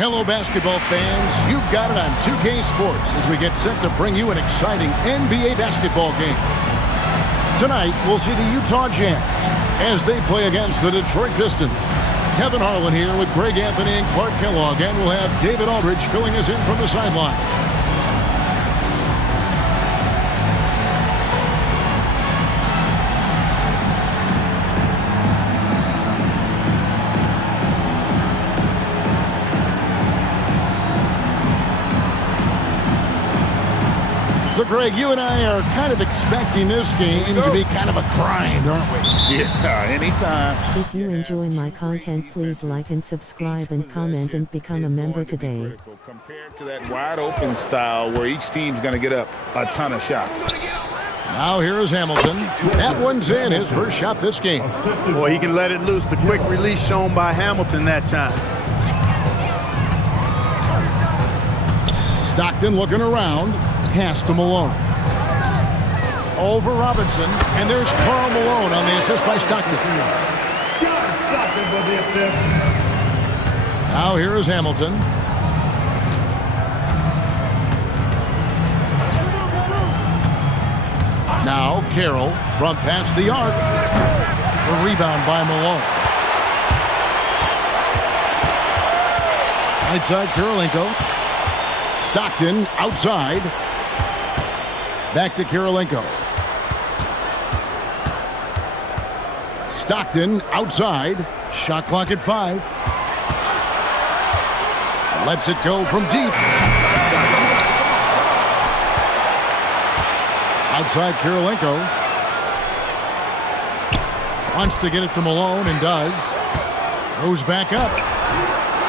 Hello, basketball fans. You've got it on 2K Sports as we get set to bring you an exciting NBA basketball game. Tonight, we'll see the Utah Jazz as they play against the Detroit Pistons. Kevin Harlan here with Greg Anthony and Clark Kellogg, and we'll have David Aldridge filling us in from the sideline. So, Greg, you and I are kind of expecting this game to be kind of a grind, aren't we? Yeah, anytime. If you enjoy my content, please like and subscribe and comment and become a member today. Compared to that wide open style where each team's going to get up a ton of shots. Now here is Hamilton. That one's in, his first shot this game. Boy, he can let it loose. The quick release shown by Hamilton that time. Stockton looking around. Pass to Malone. Over Robinson. And there's Karl Malone on the assist by Stockton. Now here is Hamilton. Now Carroll from past the arc. The rebound by Malone. Right side, Kirilenko. Stockton outside. Back to Kirilenko. Stockton outside. Shot clock at 5. Lets it go from deep. Outside Kirilenko. Wants to get it to Malone and does. Goes back up.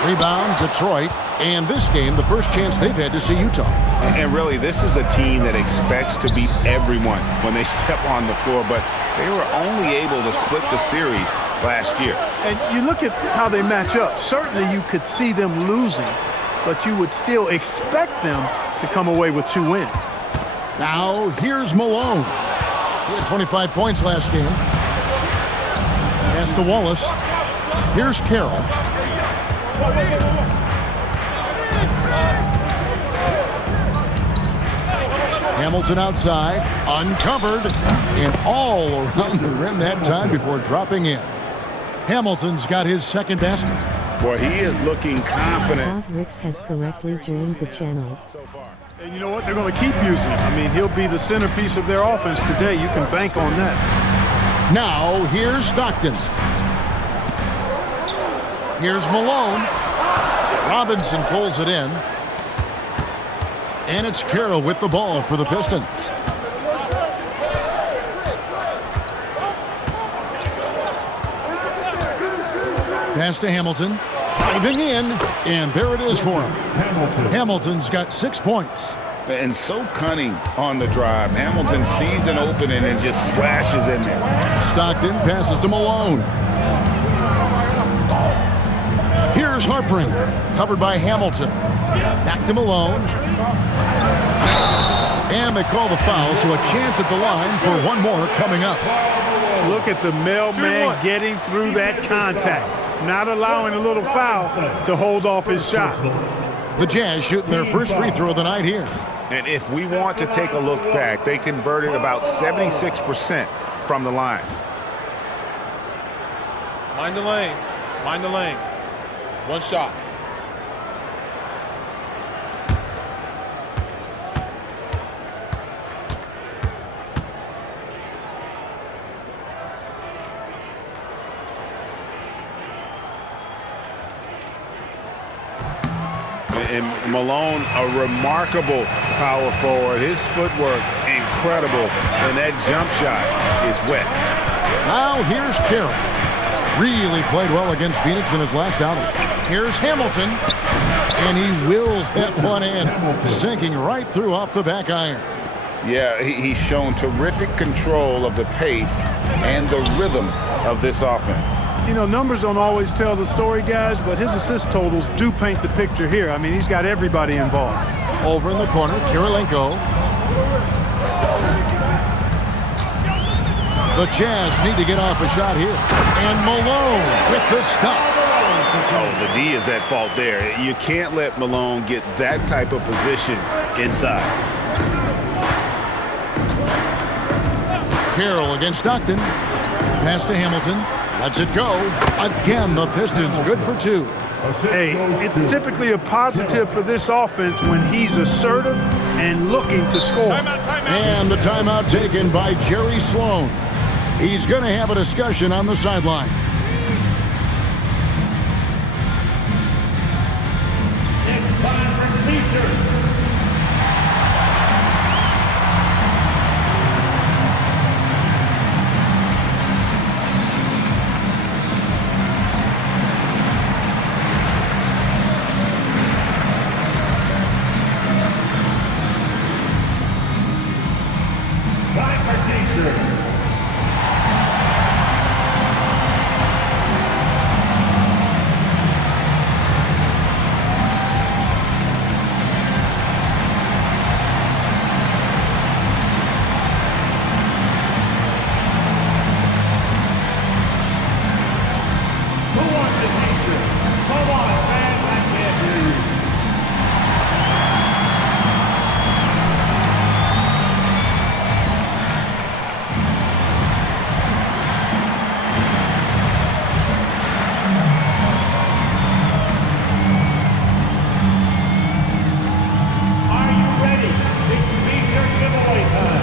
Rebound Detroit. And this game, the first chance they've had to see Utah. And really, this is a team that expects to beat everyone when they step on the floor, but they were only able to split the series last year. And you look at how they match up. Certainly you could see them losing, but you would still expect them to come away with 2 wins. Now, here's Malone. He had 25 points last game. Pass to Wallace. Here's Carroll. Hamilton outside, uncovered, and all around the rim that time before dropping in. Hamilton's got his second basket. Boy, he is looking confident. Ricks has correctly joined the channel. And you know what? They're going to keep using him. I mean, he'll be the centerpiece of their offense today. You can bank on that. Now, here's Stockton. Here's Malone. Robinson pulls it in. And it's Carroll with the ball for the Pistons. Pass to Hamilton. Driving in. And there it is for him. Hamilton's got 6 points. And so cunning on the drive. Hamilton sees an opening and just slashes in there. Stockton passes to Malone. Here's Harpring. Covered by Hamilton. Back to Malone. And they call the foul, so a chance at the line for one more coming up. Look at the mailman getting through that contact. Not allowing a little foul to hold off his shot. The Jazz shooting their first free throw of the night here. And if we want to take a look back, they converted about 76% from the line. Mind the lanes. Mind the lanes. One shot. And Malone, a remarkable power forward. His footwork, incredible. And that jump shot is wet. Now here's Carroll. Really played well against Phoenix in his last outing. Here's Hamilton. And he wills that one in. Sinking right through off the back iron. Yeah, he's shown terrific control of the pace and the rhythm of this offense. You know, numbers don't always tell the story, guys, but his assist totals do paint the picture here. I mean, he's got everybody involved. Over in the corner, Kirilenko. The Jazz need to get off a shot here. And Malone with the stuff. Oh, the D is at fault there. You can't let Malone get that type of position inside. Carroll against Stockton. Pass to Hamilton. Lets it go. Again, the Pistons good for 2. Hey, it's typically a positive for this offense when he's assertive and looking to score. Timeout, timeout. And the timeout taken by Jerry Sloan. He's going to have a discussion on the sideline. It's time for T-shirts. Time for T-shirts. Who wants a T-shirt? Come on, fans, I can't hear you. Are you ready? It's T-shirt giveaway time.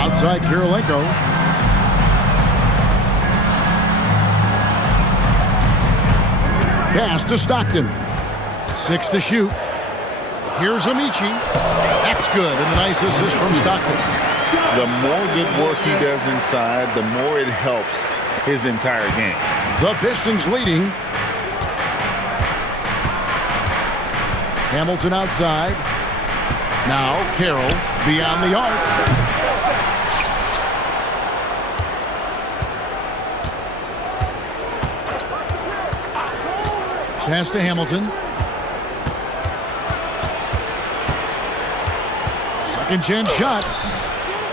Outside Kirilenko. Pass to Stockton. 6 to shoot. Here's Amici. That's good, and a nice assist from Stockton. The more good work he does inside, the more it helps his entire game. The Pistons leading. Hamilton outside. Now Carroll beyond the arc. Pass to Hamilton. Second chance shot.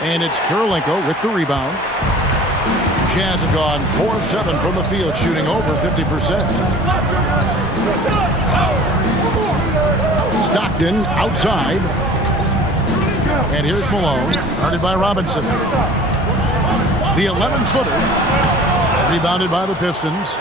And it's Kirilenko with the rebound. Jazz have gone 4 of 7 from the field, shooting over 50%. Stockton outside. And here's Malone, guarded by Robinson. The 11-footer, rebounded by the Pistons.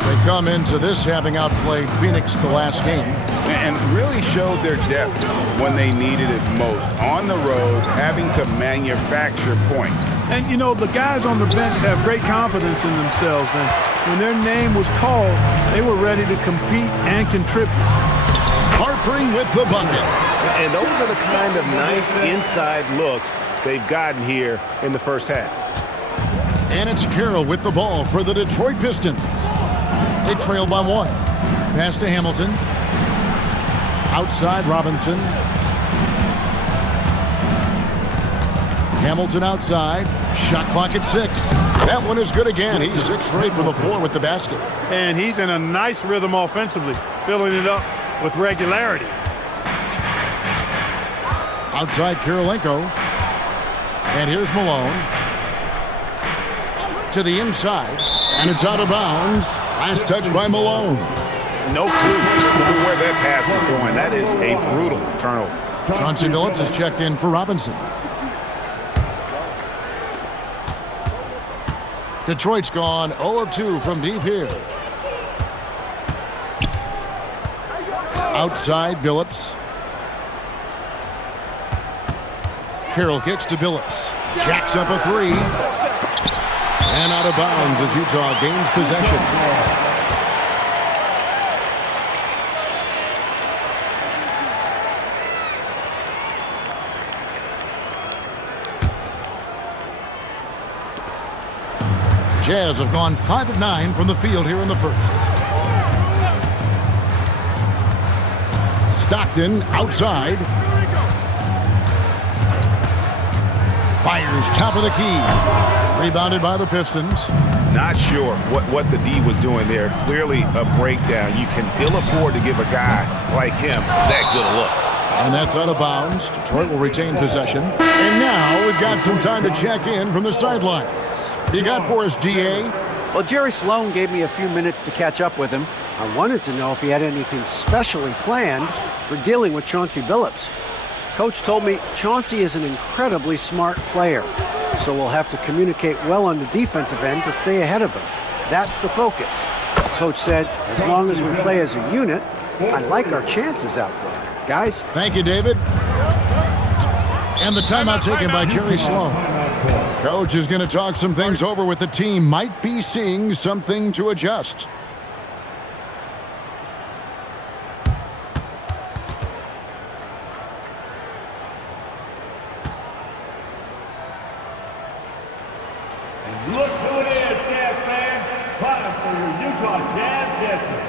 They come into this having outplayed Phoenix the last game. And really showed their depth when they needed it most. On the road, having to manufacture points. And, you know, the guys on the bench have great confidence in themselves. And when their name was called, they were ready to compete and contribute. Harpering with the bucket. And those are the kind of nice inside looks they've gotten here in the first half. And it's Carroll with the ball for the Detroit Pistons. They trail by 1. Pass to Hamilton. Outside Robinson. Hamilton outside. Shot clock at 6. That one is good again. He's 6 for 8 for the floor with the basket. And he's in a nice rhythm offensively, filling it up with regularity. Outside Kirilenko. And here's Malone. To the inside. And it's out of bounds. Last touch by Malone. No clue where that pass was going. That is a brutal turnover. Chauncey Billups is checked in for Robinson. Detroit's gone 0 of 2 from deep here. Outside Billups. Carroll kicks to Billups. Jacks up a 3. And out of bounds as Utah gains possession. Jazz have gone 5 of 9 from the field here in the first. Stockton outside. Fires top of the key. Rebounded by the Pistons. Not sure what the D was doing there. Clearly a breakdown. You can ill afford to give a guy like him that good a look. And that's out of bounds. Detroit will retain possession. And now we've got some time to check in from the sidelines. You got for us, DA? Well, Jerry Sloan gave me a few minutes to catch up with him. I wanted to know if he had anything specially planned for dealing with Chauncey Billups. Coach told me Chauncey is an incredibly smart player, so we'll have to communicate well on the defensive end to stay ahead of him. That's the focus. Coach said, as long as we play as a unit, I like our chances out there. Guys? Thank you, David. And the timeout taken by Jerry Sloan. Coach is going to talk some things over with the team. Might be seeing something to adjust. Look who it is, Jazz fans. Time for your Utah Jazz business.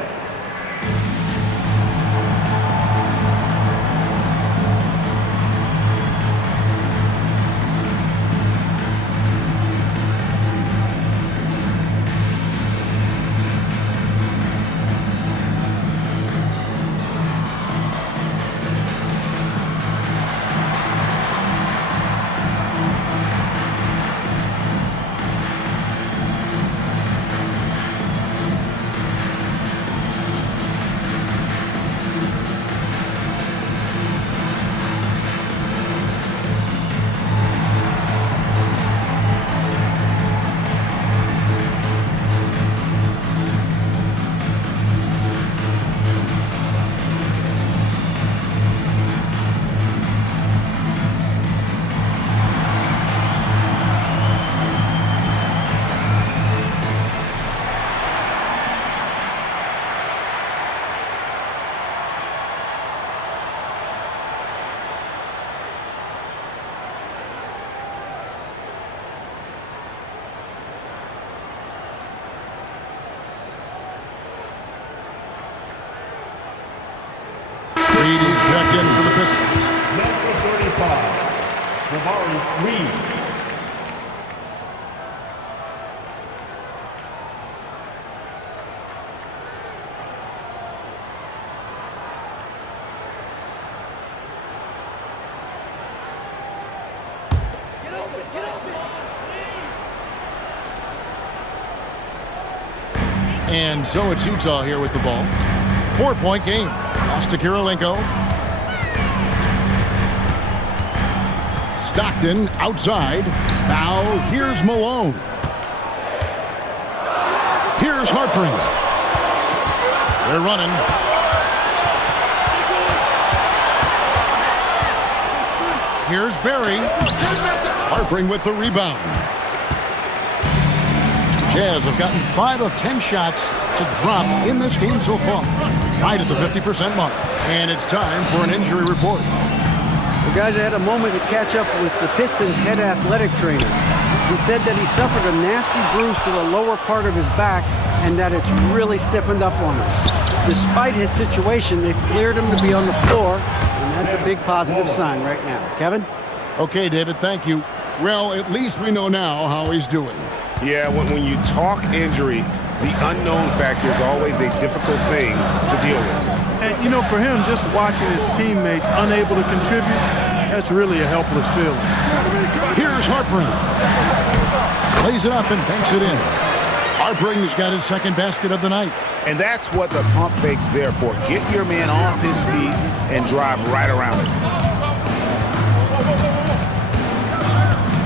Reed is checked in for the Pistons. Number 35, Jabari Reed. And so it's Utah here with the ball. 4-point game. Pass to Kirilenko. Stockton outside. Now here's Malone. Here's Harpring. They're running. Here's Barry. Harpring with the rebound. Jazz have gotten 5 of 10 shots to drop in this game so far. Right at the 50% mark. And it's time for an injury report. Well, guys, I had a moment to catch up with the Pistons' head athletic trainer. He said that he suffered a nasty bruise to the lower part of his back and that it's really stiffened up on him. Despite his situation, they've cleared him to be on the floor, and that's a big positive sign right now. Kevin? Okay, David, thank you. Well, at least we know now how he's doing. Yeah, when you talk injury, the unknown factor is always a difficult thing to deal with. And, you know, for him, just watching his teammates unable to contribute, that's really a helpless feeling. Here's Harpring. Plays it up and banks it in. Harpring's got his second basket of the night. And that's what the pump fake's there for. Get your man off his feet and drive right around it.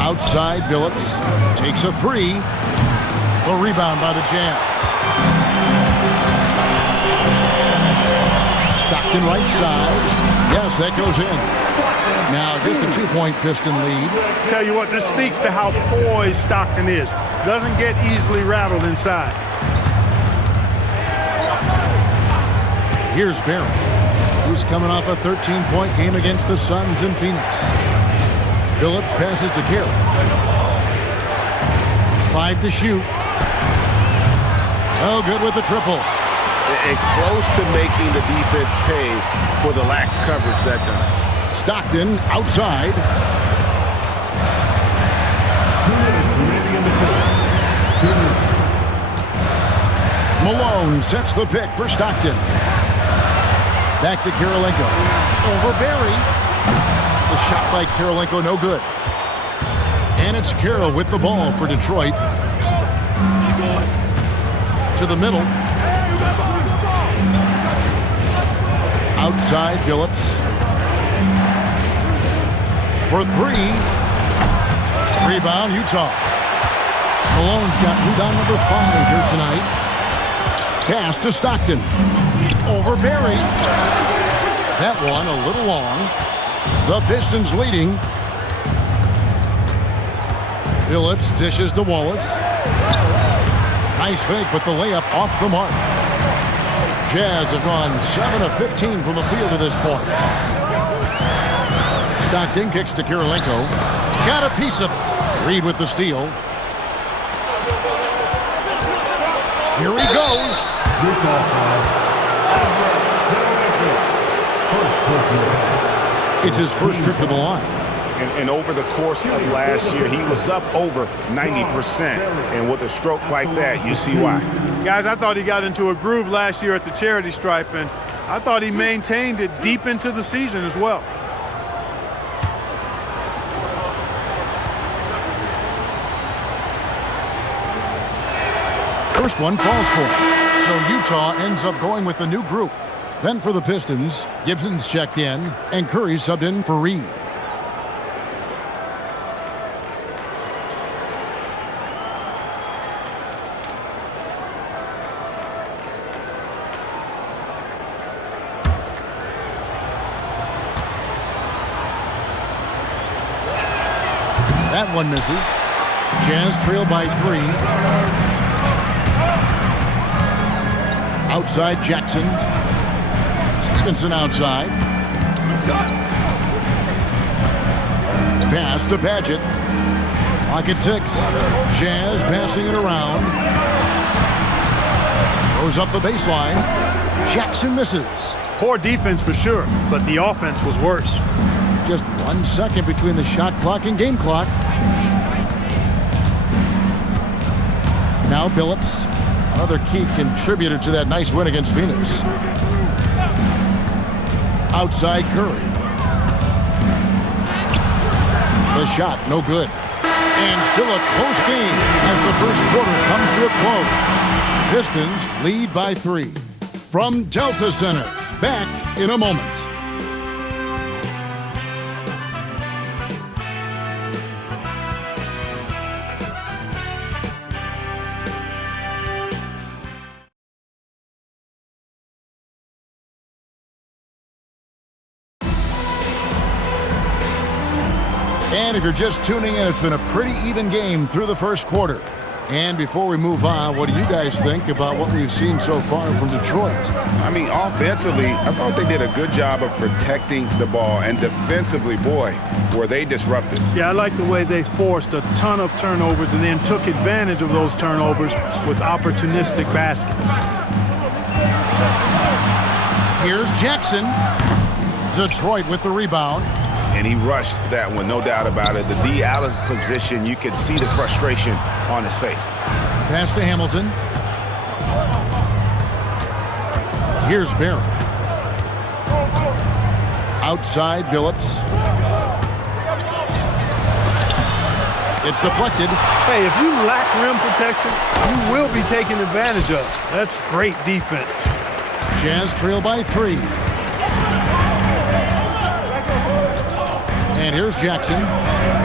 Outside, Billups takes a 3. The rebound by the Jazz. Stockton right side. Yes, that goes in. Now just a 2-point Piston lead. Tell you what, this speaks to how poised Stockton is. Doesn't get easily rattled inside. Here's Barry. He's coming off a 13-point game against the Suns in Phoenix. Billups passes to Carey. 5 to shoot. Oh, good with the triple. And close to making the defense pay for the lax coverage that time. Stockton outside. Malone sets the pick for Stockton. Back to Kirilenko. Over Barry. The shot by Kirilenko, no good. And it's Carroll with the ball for Detroit. To the middle. Outside Billups. For three. Rebound, Utah. Malone's got rebound number 5 here tonight. Pass to Stockton. Over Barry. That one a little long. The Pistons leading. Billups dishes to Wallace. Nice fake, but the layup off the mark. Jazz have gone 7 of 15 from the field to this point. Stockton kicks to Kirilenko. Got a piece of it. Reed with the steal. Here he goes. It's his first trip to the line. And over the course of last year, he was up over 90%. And with a stroke like that, you see why. Guys, I thought he got into a groove last year at the charity stripe, and I thought he maintained it deep into the season as well. First one falls for him. So Utah ends up going with the new group. Then for the Pistons, Gibson's checked in, and Curry subbed in for Reed. That one misses. Jazz trail by 3. Outside Jackson. Stevenson outside. Pass to Padgett. Clock at 6. Jazz passing it around. Goes up the baseline. Jackson misses. Poor defense for sure, but the offense was worse. Just 1 second between the shot clock and game clock. Now Billups, another key contributor to that nice win against Phoenix. Outside Curry. The shot, no good. And still a close game as the first quarter comes to a close. Pistons lead by 3. From Delta Center, back in a moment. And if you're just tuning in, it's been a pretty even game through the first quarter. And before we move on, what do you guys think about what we've seen so far from Detroit? I mean, offensively, I thought they did a good job of protecting the ball. And defensively, boy, were they disruptive. Yeah, I like the way they forced a ton of turnovers and then took advantage of those turnovers with opportunistic baskets. Here's Jackson. Detroit with the rebound. And he rushed that one, no doubt about it. The D. Allen's position, you could see the frustration on his face. Pass to Hamilton. Here's Barry. Outside Billups. It's deflected. Hey, if you lack rim protection, you will be taken advantage of. That's great defense. Jazz trail by 3. And here's Jackson.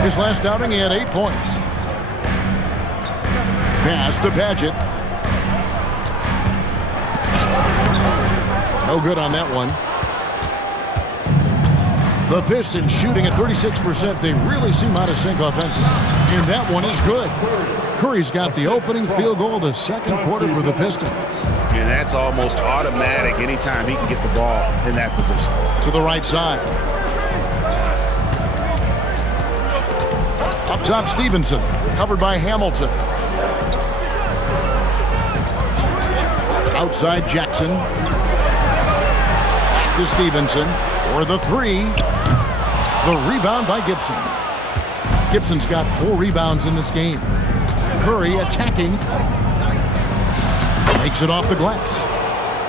His last outing, he had 8 points. Pass to Padgett. No good on that one. The Pistons shooting at 36%. They really seem out of sync offensively. And that one is good. Curry's got the opening field goal of the second quarter for the Pistons. And that's almost automatic anytime he can get the ball in that position. To the right side. Up top, Stevenson, covered by Hamilton. Outside Jackson. Back to Stevenson for the three. The rebound by Gibson. Gibson's got 4 rebounds in this game. Curry attacking. Makes it off the glass.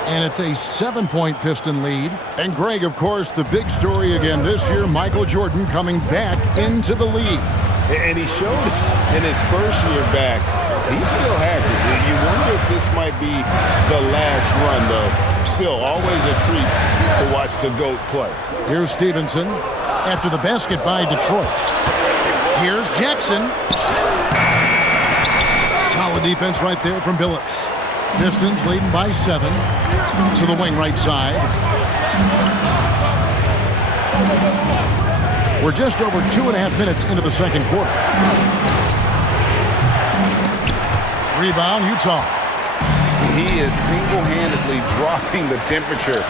And it's a 7-point Piston lead. And Greg, of course, the big story again this year, Michael Jordan coming back into the league. And he showed it in his first year back. He still has it. You wonder if this might be the last run, though. Still, always a treat to watch the GOAT play. Here's Stevenson after the basket by Detroit. Here's Jackson. Solid defense right there from Billups. Pistons leading by 7 to the wing right side. We're just over 2.5 minutes into the second quarter. Rebound, Utah. He is single-handedly dropping the temperature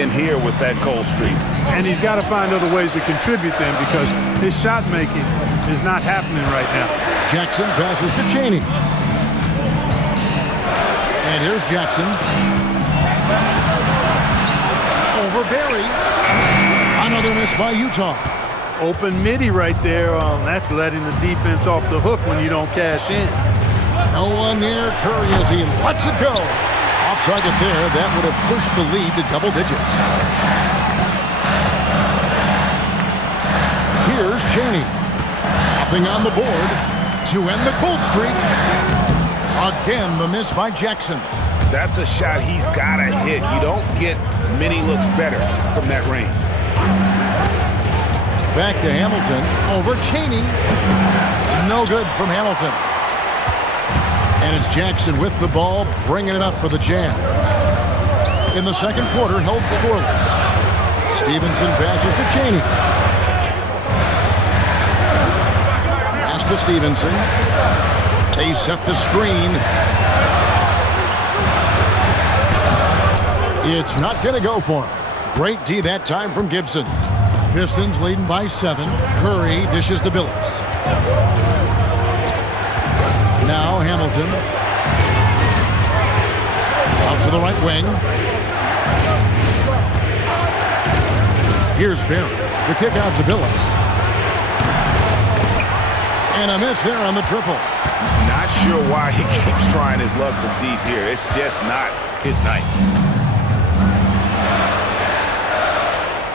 in here with that cold streak. And he's got to find other ways to contribute then because his shot making is not happening right now. Jackson passes to Chaney. And here's Jackson. Over Barry. Another miss by Utah. Open midi right there. That's letting the defense off the hook when you don't cash in. No one near Curry as he lets it go. Off target there. That would have pushed the lead to double digits. Here's Chaney. Nothing on the board to end the cold streak. Again, the miss by Jackson. That's a shot he's got to hit. You don't get many looks better from that range. Back to Hamilton. Over Chaney. No good from Hamilton. And it's Jackson with the ball, bringing it up for the Jazz. In the second quarter, held scoreless. Stevenson passes to Chaney. Pass to Stevenson. They set the screen. It's not going to go for him. Great D that time from Gibson. Pistons leading by 7. Curry dishes to Billups. Now Hamilton. Out to the right wing. Here's Barry. The kick out to Billups. And a miss there on the triple. Not sure why he keeps trying his luck from deep here. It's just not his night.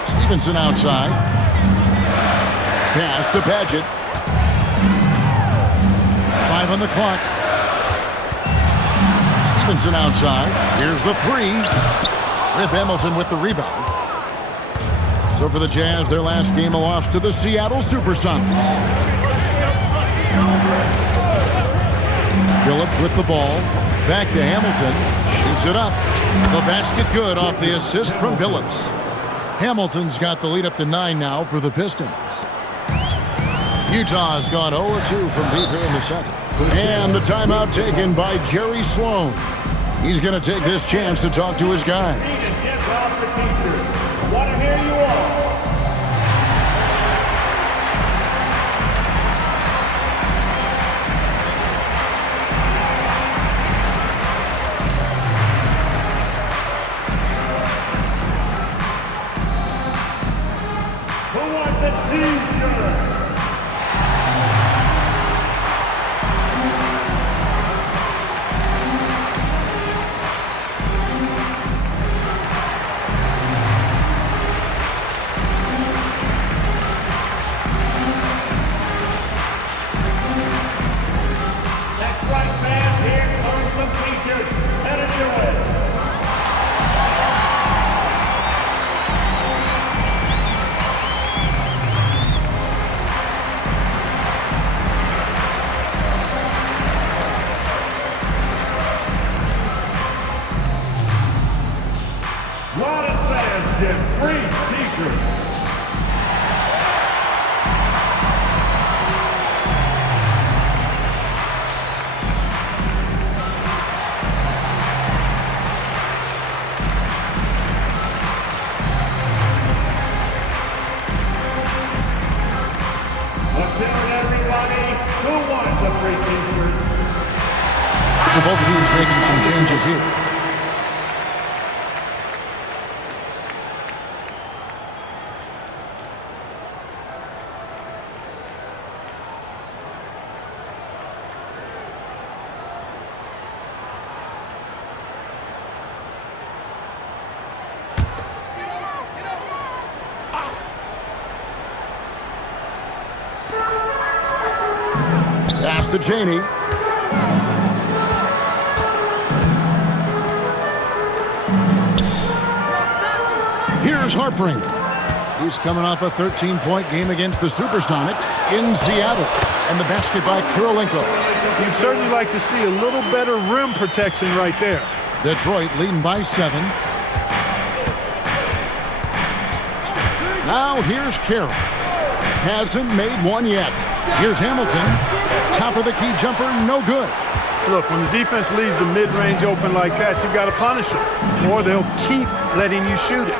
Stevenson outside. Pass to Paget. 5 on the clock. Stevenson outside. Here's the 3. Rip Hamilton with the rebound. So for the Jazz, their last game a loss to the Seattle Supersonics. Billups with the ball. Back to Hamilton. Shoots it up. The basket good off the assist from Billups. Hamilton's got the lead up to 9 now for the Pistons. Utah's gone 0-2 from deep here in the second. And the timeout taken by Jerry Sloan. He's going to take this chance to talk to his guys. Want to hear you all. Who wants a t-shirt? That's right, fans. Here comes some t-shirts. Headed your way. Lot of fans get free t-shirts. Let's hear it, everybody. Who wants a free t-shirt? So both teams making some changes here. to Cheney. Here's Harpring. He's coming off a 13-point game against the Supersonics in Seattle. And the basket by Kirilenko. You'd certainly like to see a little better rim protection right there. Detroit leading by 7. Now here's Carroll. Hasn't made one yet. Here's Hamilton. Top of the key jumper, no good. Look, when the defense leaves the mid-range open like that, you've got to punish them, or they'll keep letting you shoot it.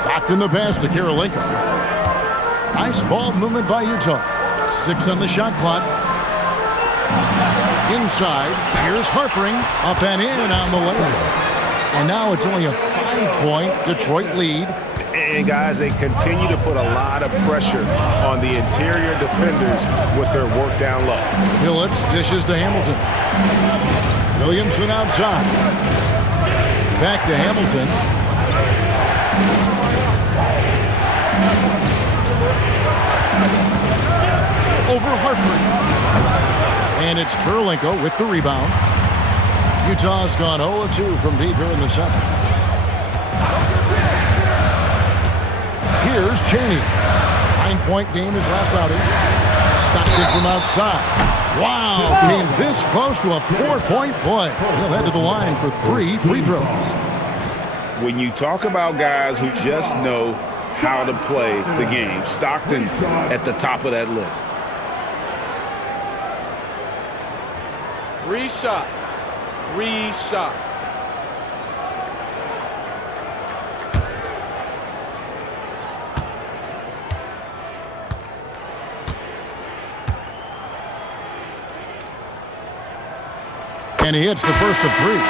Stockton the pass to Kirilenko. Nice ball movement by Utah. 6 on the shot clock. Inside, here's Harpring. Up and in on the layup. And now it's only a 5-point Detroit lead. And guys, they continue to put a lot of pressure on the interior defenders with their work down low. Phillips dishes to Hamilton. Williamson outside. Back to Hamilton. Over Hartman. And it's Kirilenko with the rebound. Utah's gone 0-2 from deep here in the 7th. Here's Cheney. 9-point game his last outing. Stockton from outside. Wow, came this close to a 4-point play. He'll head to the line for 3 free throws. When you talk about guys who just know how to play the game, Stockton at the top of that list. 3 shots. 3 shots. And he hits the first of 3.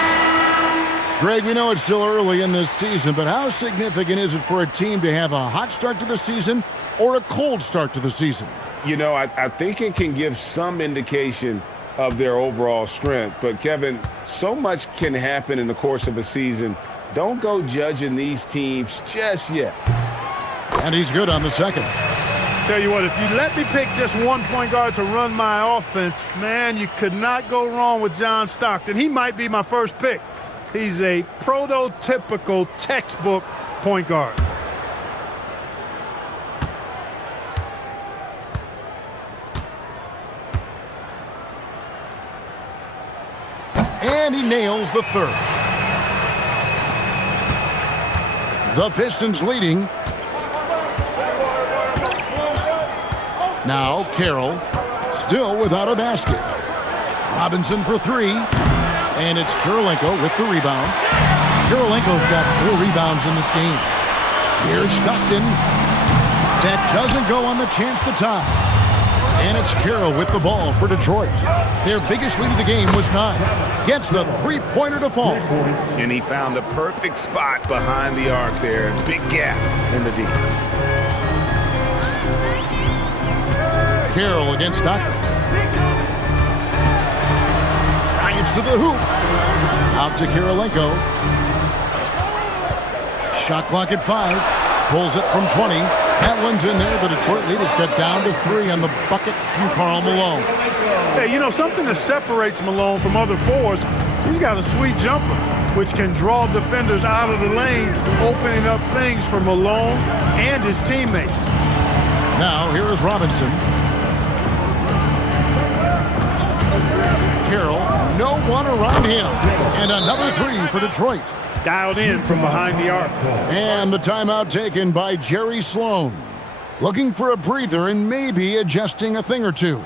Greg, we know it's still early in this season, but how significant is it for a team to have a hot start to the season or a cold start to the season? You know, I think it can give some indication of their overall strength. But, Kevin, so much can happen in the course of a season. Don't go judging these teams just yet. And he's good on the second. Tell you what, if you let me pick just one point guard to run my offense, man, you could not go wrong with John Stockton. He might be my first pick. He's a prototypical textbook point guard. And he nails the third. The Pistons leading. Now Carroll, still without a basket. Robinson for 3. And it's Kirilenko with the rebound. Kirilenko's got 4 rebounds in this game. Here's Stockton. That doesn't go on the chance to tie. And it's Carroll with the ball for Detroit. Their biggest lead of the game was 9. Gets the 3-pointer to fall. And he found the perfect spot behind the arc there. Big gap in the D. Carroll against Stockton. Drives to the hoop. Out to Kirilenko. Shot clock at 5. Pulls it from 20. That one's in there. The Detroit lead is cut down to 3 on the bucket from Karl Malone. Hey, you know, something that separates Malone from other forwards, he's got a sweet jumper, which can draw defenders out of the lanes, opening up things for Malone and his teammates. Now, here is Robinson. Carroll, no one around him. And another 3 for Detroit. Dialed in from behind the arc. And the timeout taken by Jerry Sloan. Looking for a breather and maybe adjusting a thing or two.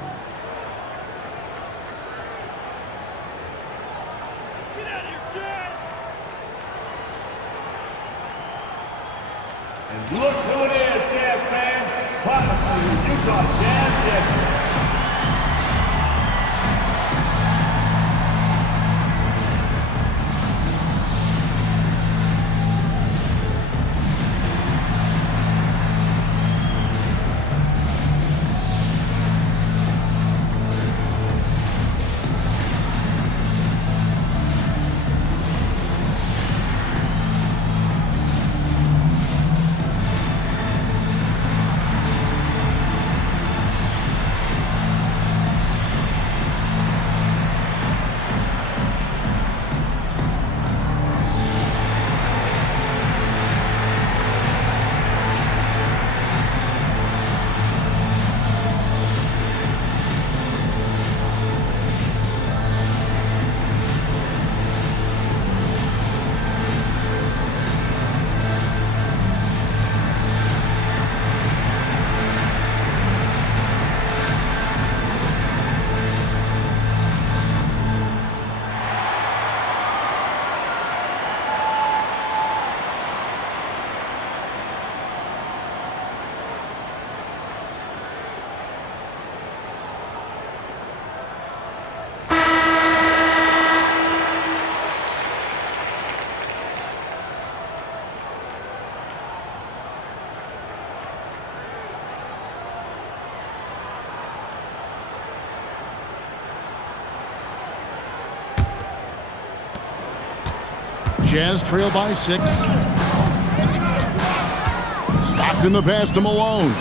And look who it is, Jazz fans. Time for your Utah Jazz Jets. Jazz trail by 6. Stockton the pass to Malone.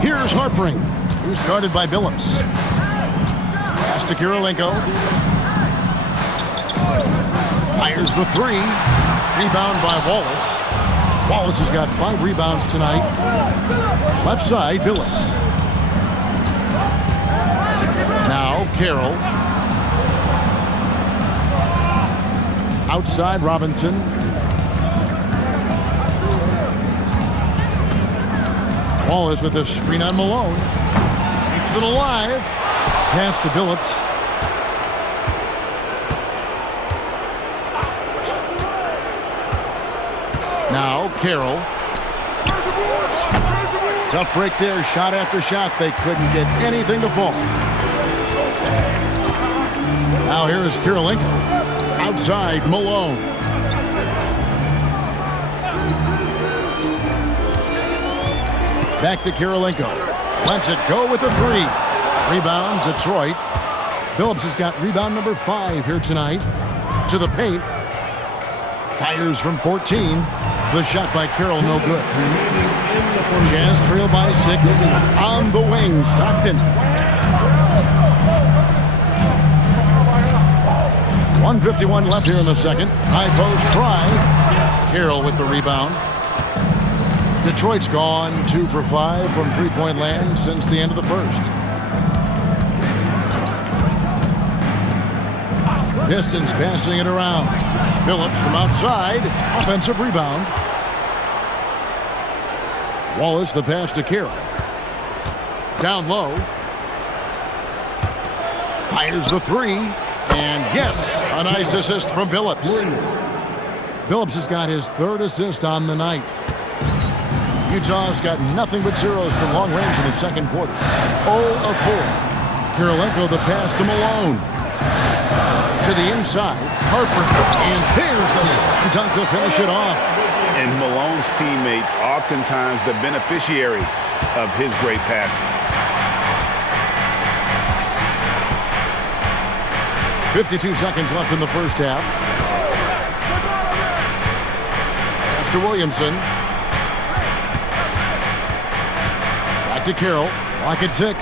Here's Harpring, who's guarded by Billups. Pass to Kirilenko. Fires the 3. Rebound by Wallace. Wallace has got 5 rebounds tonight. Left side, Billups. Now, Carroll. Outside, Robinson. Wallace with a screen on Malone. Keeps it alive. Pass to Billups. Now, Carroll. Tough break there. Shot after shot. They couldn't get anything to fall. Now here is Kirilenko. Outside, Malone. Back to Kirilenko. Lets it go with the 3. Rebound, Detroit. Billups has got rebound number 5 here tonight. To the paint. Fires from 14. The shot by Carroll, no good. Jazz trail by 6. On the wing, Stockton. 1:51 left here in the second. High post try. Carroll with the rebound. Detroit's gone 2 for 5 from three-point land since the end of the first. Pistons passing it around. Billups from outside. Offensive rebound. Wallace the pass to Carroll. Down low. Fires the 3. And yes, a nice assist from Billups. Billups has got his 3rd assist on the night. Utah's got nothing but zeros from long range in the second quarter. 0 of 4. Kirilenko the pass to Malone. To the inside, Harper. And there's the slam dunk to finish it off. And Malone's teammates oftentimes the beneficiary of his great passes. 52 seconds left in the first half. Pass to Williamson. Back to Carroll. Lock at 6.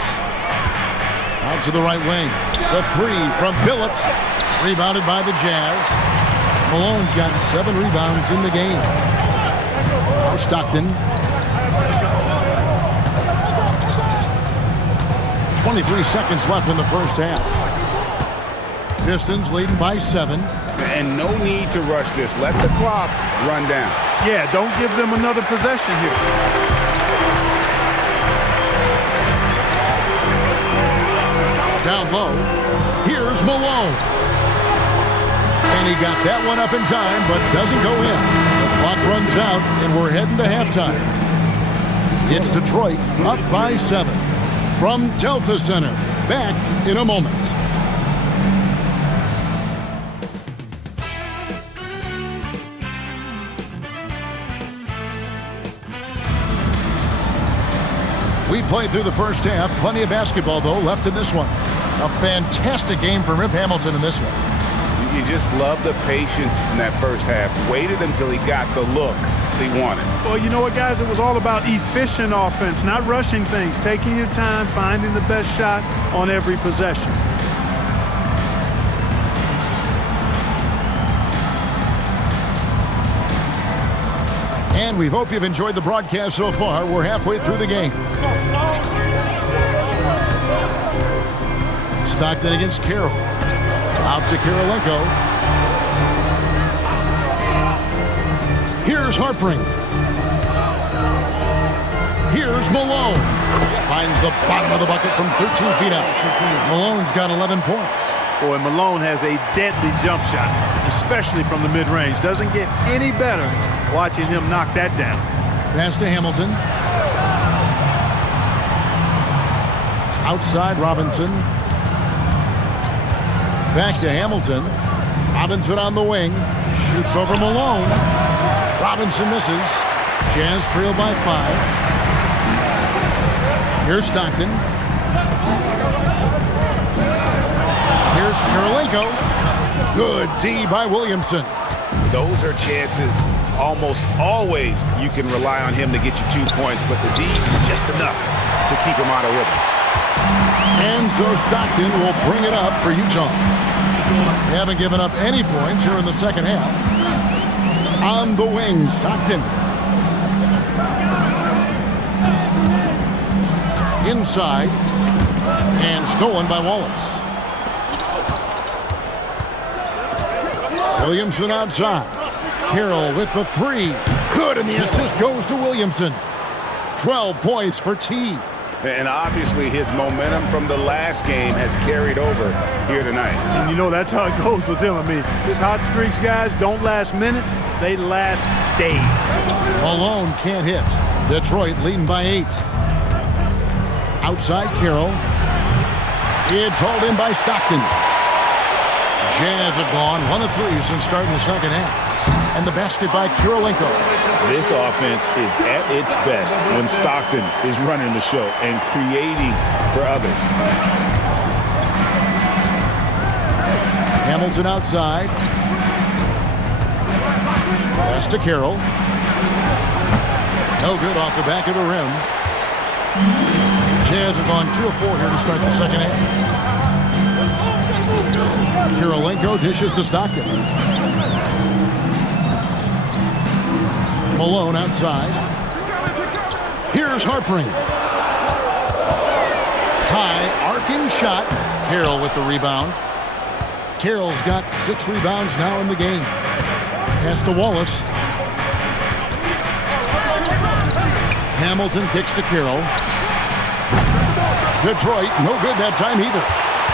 Out to the right wing. The 3 from Billups. Rebounded by the Jazz. Malone's got 7 rebounds in the game. Now Stockton. 23 seconds left in the first half. Pistons leading by 7. And no need to rush this. Let the clock run down. Yeah, don't give them another possession here. Down low. Here's Malone. And he got that one up in time, but doesn't go in. The clock runs out, and we're heading to halftime. It's Detroit up by 7. From Delta Center. Back in a moment. We played through the first half. Plenty of basketball, though, left in this one. A fantastic game from Rip Hamilton in this one. You just love the patience in that first half. Waited until he got the look he wanted. Well, you know what, guys? It was all about efficient offense, not rushing things, taking your time, finding the best shot on every possession. And we hope you've enjoyed the broadcast so far. We're halfway through the game. Stockton against Carroll. Out to Kirilenko. Here's Harpring. Here's Malone. Finds the bottom of the bucket from 13 feet out. Malone's got 11 points. Boy, Malone has a deadly jump shot, especially from the mid-range. Doesn't get any better watching him knock that down. Pass to Hamilton. Outside, Robinson. Back to Hamilton. Robinson on the wing. Shoots over Malone. Robinson misses. Jazz trail by 5. Here's Stockton. Here's Kirilenko. Good D by Williamson. Those are chances almost always you can rely on him to get you 2 points, but the D, just enough to keep him out of rhythm. And so Stockton will bring it up for Utah. They haven't given up any points here in the second half. On the wing, Stockton. Inside. And stolen by Wallace. Williamson outside. Carroll with the three. Good, and the assist goes to Williamson. 12 points for T. And obviously his momentum from the last game has carried over here tonight. And you know that's how it goes with him. I mean, his hot streaks, guys, don't last minutes. They last days. Malone can't hit. Detroit leading by 8. Outside Carroll. It's hauled in by Stockton. Jazz have gone 1 of 3 since starting the second half. And the basket by Kirilenko. This offense is at its best when Stockton is running the show and creating for others. Hamilton outside. Pass to Carroll. No good off the back of the rim. Jazz have gone 2 of 4 here to start the second half. Kirilenko dishes to Stockton. Malone outside. Here's Harpring. High arcing shot. Carroll with the rebound. Carroll's got 6 rebounds now in the game. Pass to Wallace. Hamilton kicks to Carroll. Detroit, no good that time either.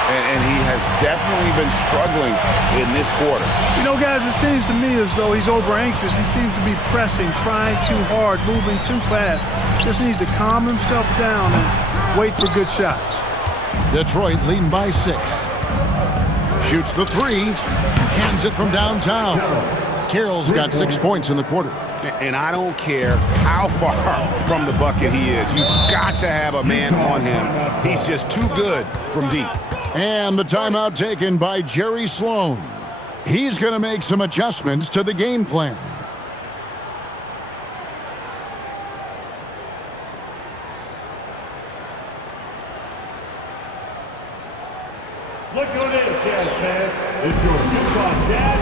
And he has definitely been struggling in this quarter. You know, guys, it seems to me as though he's over anxious. He seems to be pressing, trying too hard, moving too fast. Just needs to calm himself down and wait for good shots. Detroit leading by 6. Shoots the 3. Cans it from downtown. Carroll's got 6 points in the quarter. And I don't care how far from the bucket he is. You've got to have a man on him. He's just too good from deep. And the timeout taken by Jerry Sloan. He's going to make some adjustments to the game plan. Look who it is, Jazz fans. It's your Utah Jazz.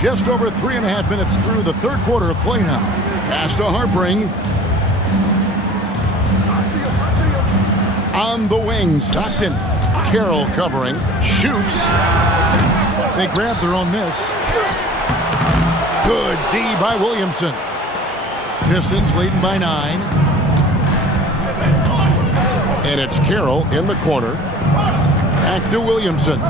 Just over 3.5 minutes through the third quarter of play now. Pass to Harpring. On the wing, Stockton. Carroll covering. Shoots. They grab their own miss. Good D by Williamson. Pistons leading by 9. And it's Carroll in the corner. Back to Williamson.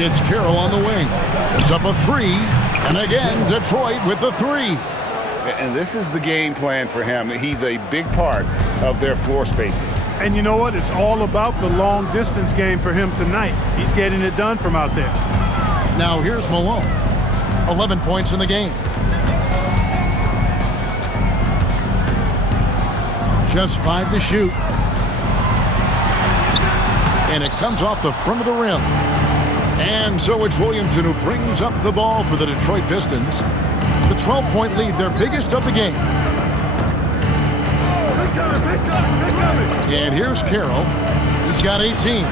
It's Carroll on the wing. It's up a three. And again, Detroit with the three. And this is the game plan for him. He's a big part of their floor spacing. And you know what? It's all about the long distance game for him tonight. He's getting it done from out there. Now here's Malone. 11 points in the game. Just 5 to shoot. And it comes off the front of the rim. And so it's Williamson who brings up the ball for the Detroit Pistons. The 12-point lead, their biggest of the game. And here's Carroll. He's got 18.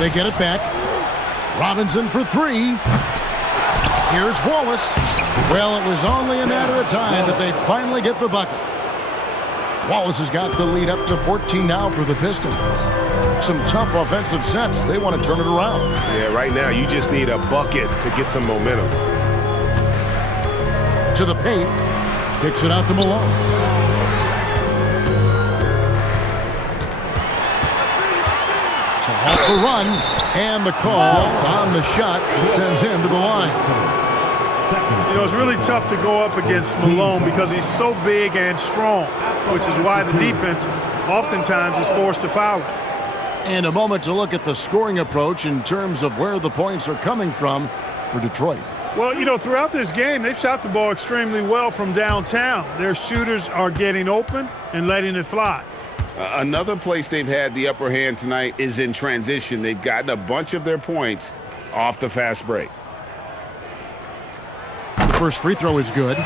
They get it back. Robinson for three. Here's Wallace. Well, it was only a matter of time, but they finally get the bucket. Wallace has got the lead up to 14 now for the Pistons. Some tough offensive sets. They want to turn it around. Yeah, right now you just need a bucket to get some momentum. To the paint. Kicks it out to Malone. To halt the run. And the call on the shot that sends him to the line. You know, it's really tough to go up against Malone because he's so big and strong, which is why the defense oftentimes is forced to foul him. And a moment to look at the scoring approach in terms of where the points are coming from for Detroit. Well, you know, throughout this game, they've shot the ball extremely well from downtown. Their shooters are getting open and letting it fly. Another place they've had the upper hand tonight is in transition. They've gotten a bunch of their points off the fast break. The first free throw is good.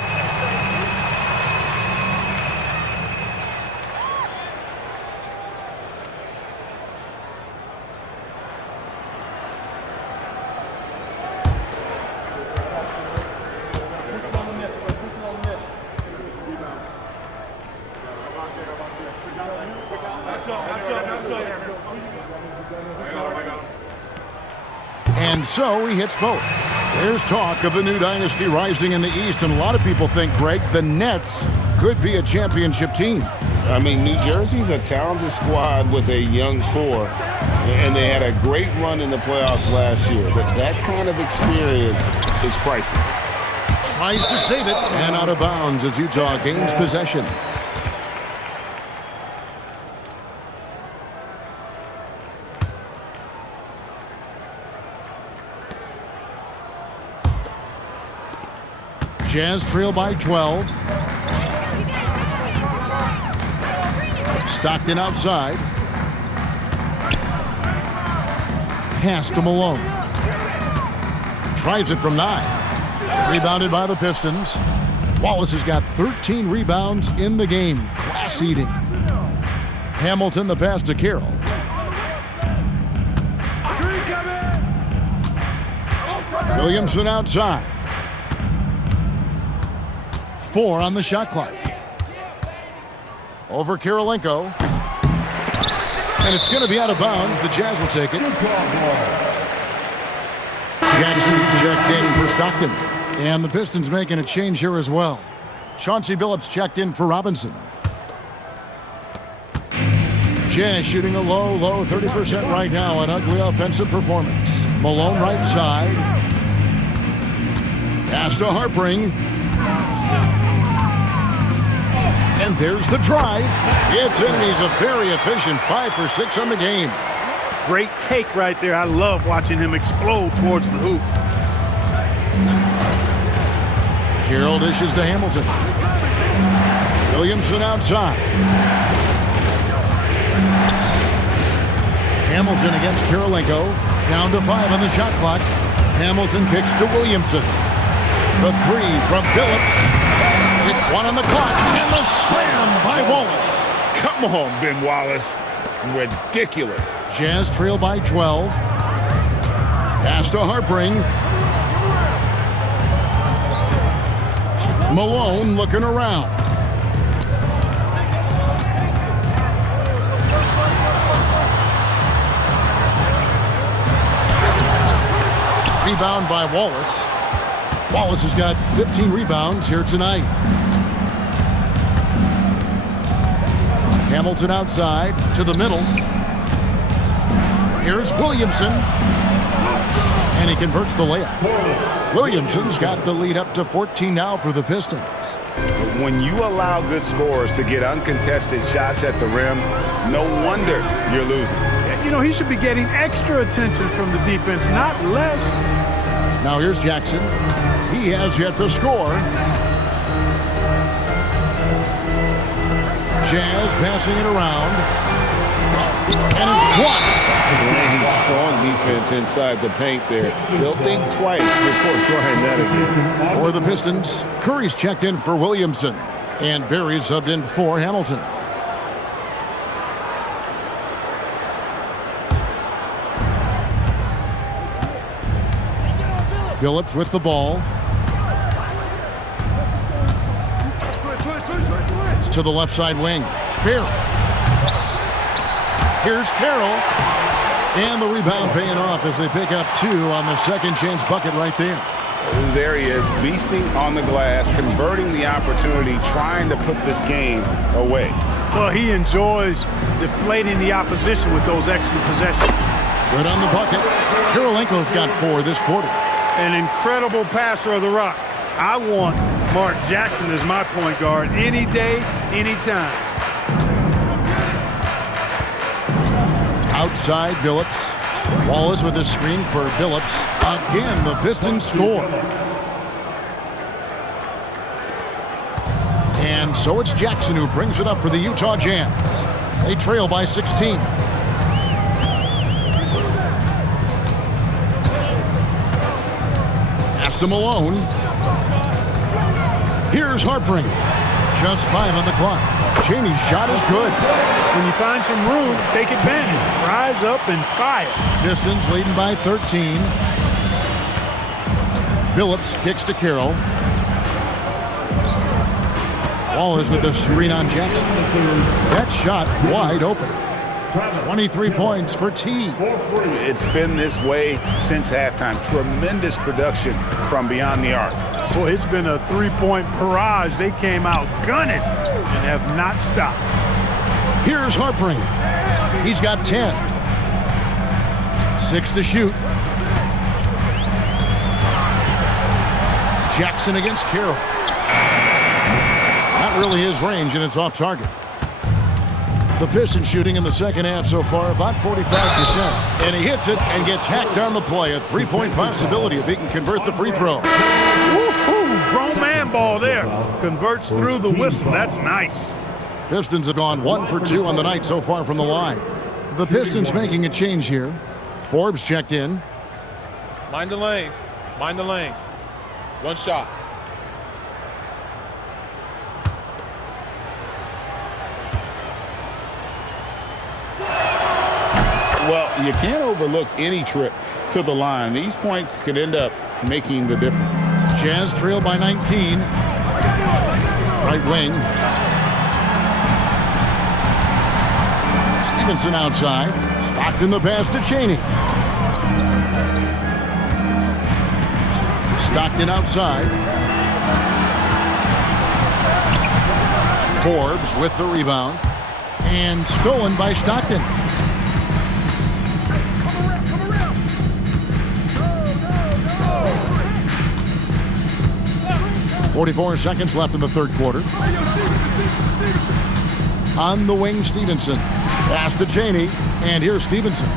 And so he hits both. There's talk of a new dynasty rising in the East, and a lot of people think, Greg, the Nets could be a championship team. I mean, New Jersey's a talented squad with a young core, and they had a great run in the playoffs last year. But that kind of experience is priceless. Tries to save it, and out of bounds as Utah gains possession. Jazz trail by 12. Stockton outside. Pass to Malone. Tries it from 9. Rebounded by the Pistons. Wallace has got 13 rebounds in the game. Class eating. Hamilton the pass to Carroll. Williamson outside. 4 on the shot clock. Over Karolinko. And it's going to be out of bounds. The Jazz will take it. Jackson's checked in for Stockton. And the Pistons making a change here as well. Chauncey Billups checked in for Robinson. Jazz shooting a low 30% right now. An ugly offensive performance. Malone right side. Pass to Harpring. And there's the drive. It's in, and he's a very efficient 5 for 6 on the game. Great take right there. I love watching him explode towards the hoop. Carroll dishes to Hamilton. Williamson outside. Hamilton against Karolinko. Down to 5 on the shot clock. Hamilton kicks to Williamson. The 3 from Billups. It's 1 on the clock, and the slam by Wallace. Come on, Ben Wallace. Ridiculous. Jazz trail by 12. Pass to Harpring. Malone looking around. Rebound by Wallace. Wallace has got 15 rebounds here tonight. Hamilton outside to the middle. Here's Williamson. And he converts the layup. Williamson's got the lead up to 14 now for the Pistons. When you allow good scorers to get uncontested shots at the rim, no wonder you're losing. You know, he should be getting extra attention from the defense, not less. Now here's Jackson. He has yet to score. Jazz passing it around. And it's blocked. Strong defense inside the paint there. They'll think twice before trying that again. For the Pistons, Curry's checked in for Williamson. And Berry subbed in for Hamilton. Phillips with the ball. To the left side wing. Berry. Here's Carroll. And the rebound paying off as they pick up 2 on the second chance bucket right there. There he is, beasting on the glass, converting the opportunity, trying to put this game away. Well, he enjoys deflating the opposition with those extra possessions. Good on the bucket. Kirilenko's got 4 this quarter. An incredible passer of the rock. I want Mark Jackson as my point guard any day, anytime. Outside Billups. Wallace with a screen for Billups. Again, the Pistons score. And so it's Jackson who brings it up for the Utah Jazz. They trail by 16. Pass to Malone. Here's Harpring. Just 5 on the clock. Cheney's shot is good. When you find some room, take advantage. Rise up and fire. Pistons leading by 13. Billups kicks to Carroll. Wallace with a screen on Jackson. That shot wide open. 23 points for T. It's been this way since halftime. Tremendous production from beyond the arc. Boy, it's been a 3-point barrage. They came out gunning and have not stopped. Here's Harpring. He's got 10. 6 to shoot. Jackson against Carroll. Not really his range, and it's off target. The Pistons shooting in the second half so far about 45%. And he hits it and gets hacked on the play. A 3-point possibility if he can convert the free throw. Woo-hoo! Grown man ball there. Converts through the whistle. That's nice. Pistons have gone 1 for 2 on the night so far from the line. The Pistons making a change here. Forbes checked in. Mind the lanes. Mind the lanes. 1 shot. Well, you can't overlook any trip to the line. These points could end up making the difference. Jazz trail by 19. Right wing. Stevenson outside. Stockton the pass to Cheney. Stockton outside. Forbes with the rebound. And stolen by Stockton. 44 seconds left in the third quarter. On the wing, Stevenson. Pass to Cheney. And here's Stevenson.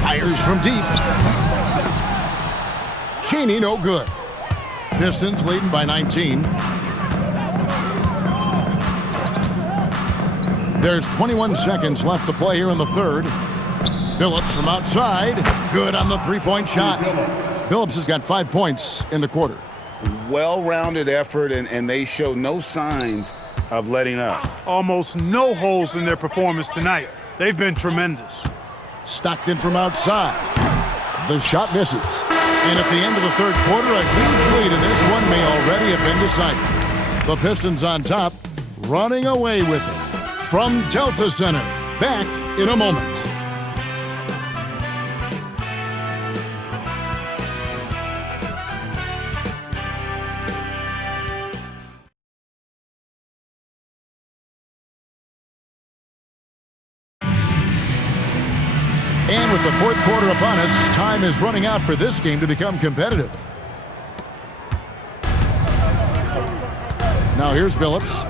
Fires from deep. Cheney, no good. Pistons leading by 19. There's 21 seconds left to play here in the third. Billups from outside. Good on the three-point shot. Billups has got 5 points in the quarter. Well-rounded effort, and they show no signs of letting up. Almost no holes in their performance tonight. They've been tremendous. Stockton from outside. The shot misses. And at the end of the third quarter, a huge lead, and this one may already have been decided. The Pistons on top, running away with it. From Delta Center, back in a moment. the fourth quarter upon us, time is running out for this game to become competitive. Now here's Billups.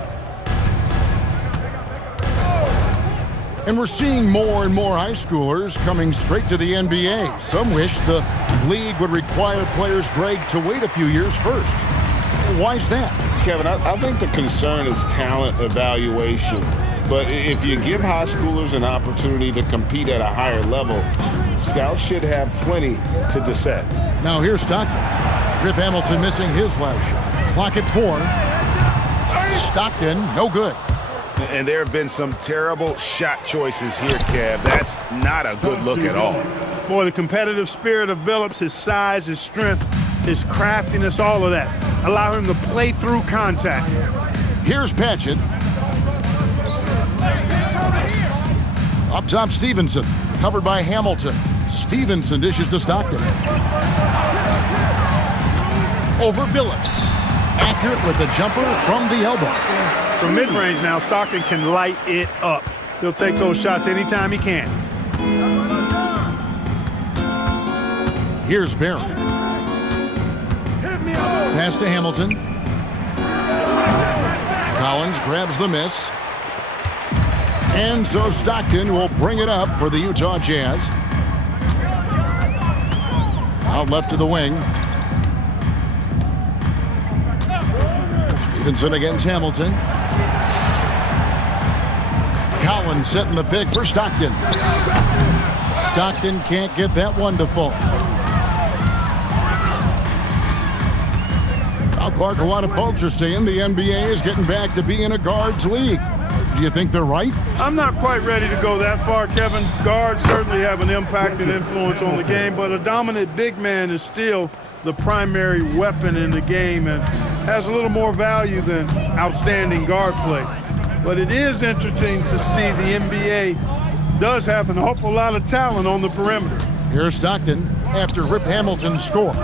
And we're seeing more and more high schoolers coming straight to the NBA. Some wish the league would require players, Greg, to wait a few years first. Why is that? Kevin, I think the concern is talent evaluation. But if you give high schoolers an opportunity to compete at a higher level, scouts should have plenty to dissect. Now here's Stockton. Rip Hamilton missing his last shot. Clock at 4. Stockton, no good. And there have been some terrible shot choices here, Kev. That's not a good look at all. Boy, the competitive spirit of Billups, his size, his strength, his craftiness, all of that, allow him to play through contact. Here's Patchett. Up top, Stevenson, covered by Hamilton. Stevenson dishes to Stockton. Over Billups. Accurate with the jumper from the elbow. From mid-range now, Stockton can light it up. He'll take those shots anytime he can. Here's Barry. Pass to Hamilton. Collins grabs the miss. And so Stockton will bring it up for the Utah Jazz. Out left to the wing. Stevenson against Hamilton. Collins setting the pick for Stockton. Stockton can't get that one to fall. Now, Clark, a lot of folks are saying the NBA is getting back to being a guards league. Do you think they're right? I'm not quite ready to go that far, Kevin. Guards certainly have an impact and influence on the game, but a dominant big man is still the primary weapon in the game and has a little more value than outstanding guard play. But it is interesting to see the NBA does have an awful lot of talent on the perimeter. Here's Stockton after Rip Hamilton's score.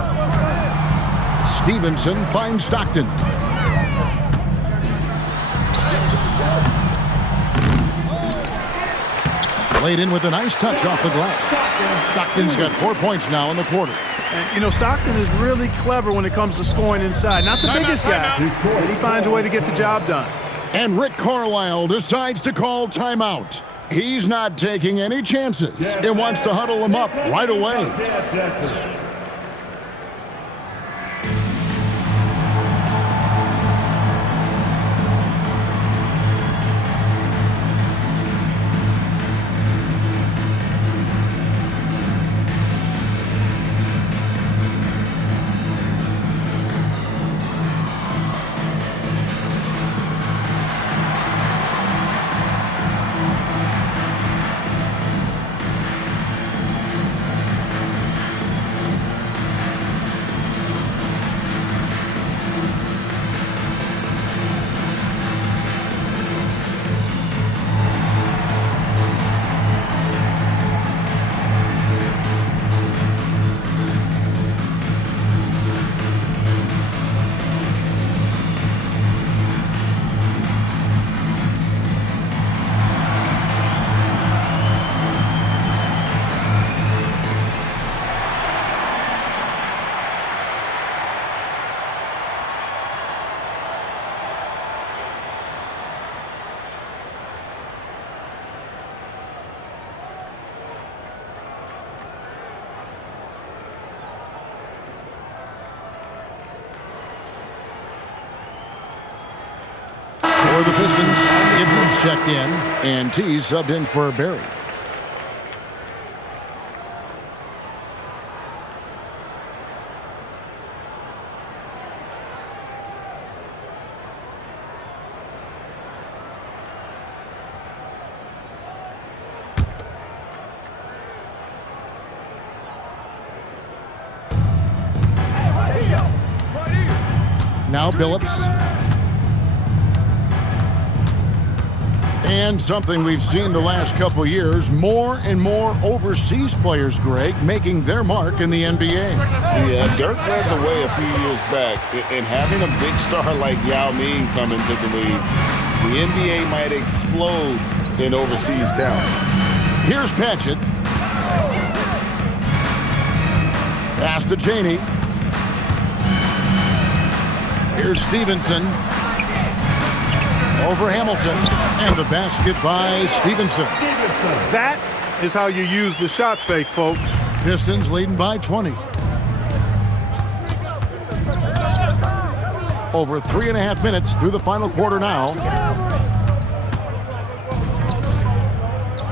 Stevenson finds Stockton. Laid in with a nice touch off the glass. Stockton's got 4 points now in the quarter. And, you know, Stockton is really clever when it comes to scoring inside. Not the biggest guy, but he finds a way to get the job done. And Rick Carlisle decides to call timeout. He's not taking any chances and wants to huddle him up right away. For the Pistons, Gibson's checked in, and T subbed in for Barry. Now Billups. And something we've seen the last couple years, more and more overseas players, Greg, making their mark in the NBA. Yeah, Dirk led the way a few years back, and having a big star like Yao Ming come into the league, the NBA might explode in overseas talent. Here's Patchett. Pass to Cheney. Here's Stevenson. Over Hamilton. And the basket by Stevenson. That is how you use the shot fake, folks. Pistons leading by 20. Over 3.5 minutes through the final quarter now.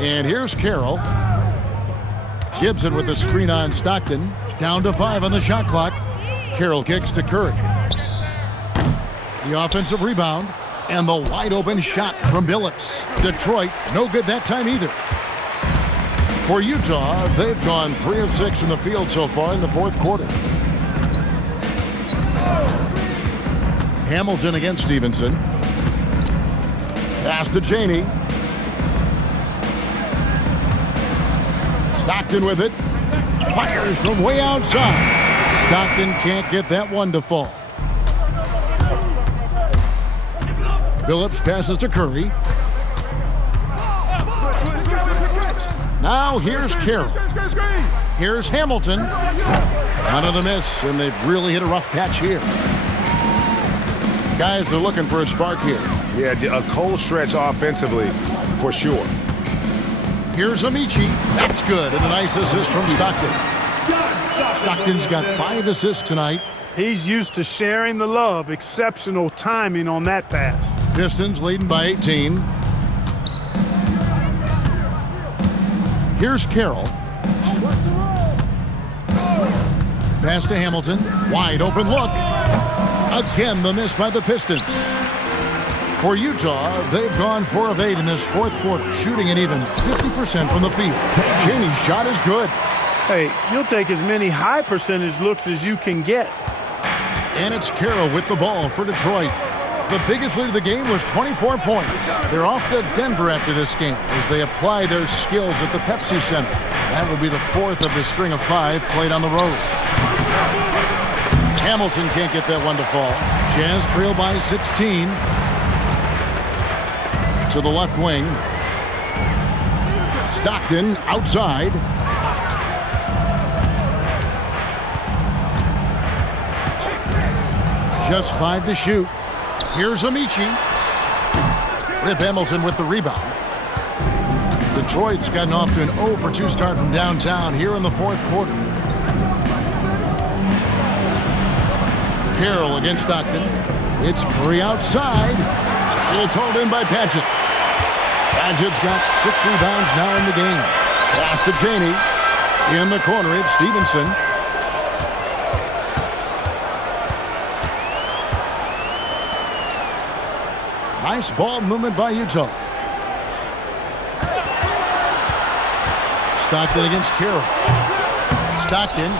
And here's Carroll. Gibson with the screen on Stockton. Down to 5 on the shot clock. Carroll kicks to Curry. The offensive rebound. And the wide open shot from Billups. Detroit, no good that time either. For Utah, they've gone 3 of 6 from the field so far in the fourth quarter. Hamilton against Stevenson. Pass to Cheney. Stockton with it. Fires from way outside. Stockton can't get that one to fall. Billups passes to Curry. Now here's Carroll. Here's Hamilton. Another miss, and they've really hit a rough patch here. Guys are looking for a spark here. Yeah, a cold stretch offensively, for sure. Here's Amici. That's good, and a nice assist from Stockton. Stockton's got 5 assists tonight. He's used to sharing the love. Exceptional timing on that pass. Pistons leading by 18. Here's Carroll. Pass to Hamilton. Wide open look. Again, the miss by the Pistons. For Utah, they've gone 4 of 8 in this fourth quarter, shooting an even 50% from the field. Cheney's shot is good. Hey, you'll take as many high percentage looks as you can get. And it's Carroll with the ball for Detroit. The biggest lead of the game was 24 points. They're off to Denver after this game as they apply their skills at the Pepsi Center. That will be the 4th of the string of 5 played on the road. Hamilton can't get that one to fall. Jazz trail by 16. To the left wing. Stockton outside. Just 5 to shoot. Here's Amici. Rip Hamilton with the rebound. Detroit's gotten off to an 0 for 2 start from downtown here in the fourth quarter. Carroll against Stockton. It's Curry outside. It's hauled in by Padgett. Padgett's got 6 rebounds now in the game. Pass to Cheney. In the corner, it's Stevenson. Nice ball movement by Utah. Stockton against Carroll. Stockton